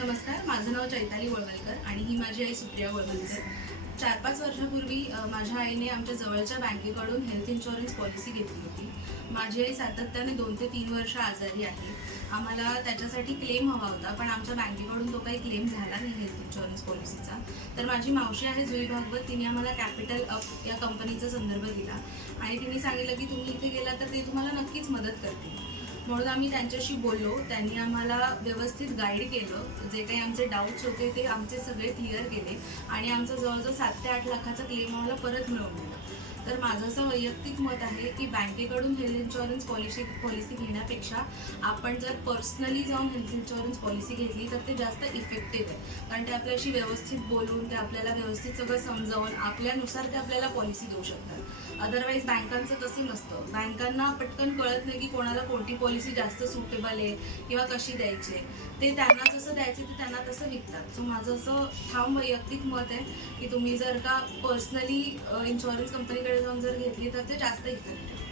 नमस्कार, माझं नाव चैताली वळवलकर आणि ही माझी आई सुप्रिया वळवलकर. 4-5 वर्षापूर्वी माझ्या आईने आमच्या जवळच्या बँकेकडून हेल्थ इन्शुरन्स पॉलिसी घेतली होती. माझी आई सातत्याने 2 ते 3 वर्ष आजारी आहे. आम्हाला त्याच्यासाठी क्लेम हवा होता, पण आमच्या बँकेकडून तो काही क्लेम झाला नाही हेल्थ इन्शुरन्स पॉलिसीचा. तर माझी मावशी आहे जुई भागवत, तिने आम्हाला कॅपिटल अप या कंपनीचा संदर्भ दिला आणि तिने सांगितलं की तुम्ही इथे गेला तर ते तुम्हाला नक्कीच मदत करतील. म्हणून आम्ही त्यांच्याशी बोललो. त्यांनी आम्हाला व्यवस्थित गाईड केलं. जे काही आमचे डाऊट्स होते ते आमचे सगळे क्लिअर केले आणि आमचं जवळजवळ 7 ते 8 लाखाचा क्लेम आम्हाला परत मिळवून दिला. तर माझं असं वैयक्तिक मत आहे की बँकेकडून हेल्थ इन्शुरन्स पॉलिसी घेण्यापेक्षा आपण जर पर्सनली जाऊन हेल्थ इन्शुरन्स पॉलिसी घेतली तर ते जास्त इफेक्टिव्ह आहे. कारण ते आपल्याशी व्यवस्थित बोलून, ते आपल्याला व्यवस्थित सगळं समजावून आपल्यानुसार ते आपल्याला पॉलिसी देऊ शकतात. अदरवाईज बँकांचं तसं नसतं. बँकांना पटकन कळत नाही की कोणाला कोणती पॉलिसी जास्त सुटेबल आहे किंवा कशी द्यायची आहे. ते त्यांना जसं द्यायचे ते त्यांना तसं विकतात. सो माझं असं ठाम वैयक्तिक मत आहे की तुम्ही जर का पर्सनली इन्शुरन्स कंपनीकडे जाऊन जर घेतली तर ते जास्त इफेक्टिव्ह.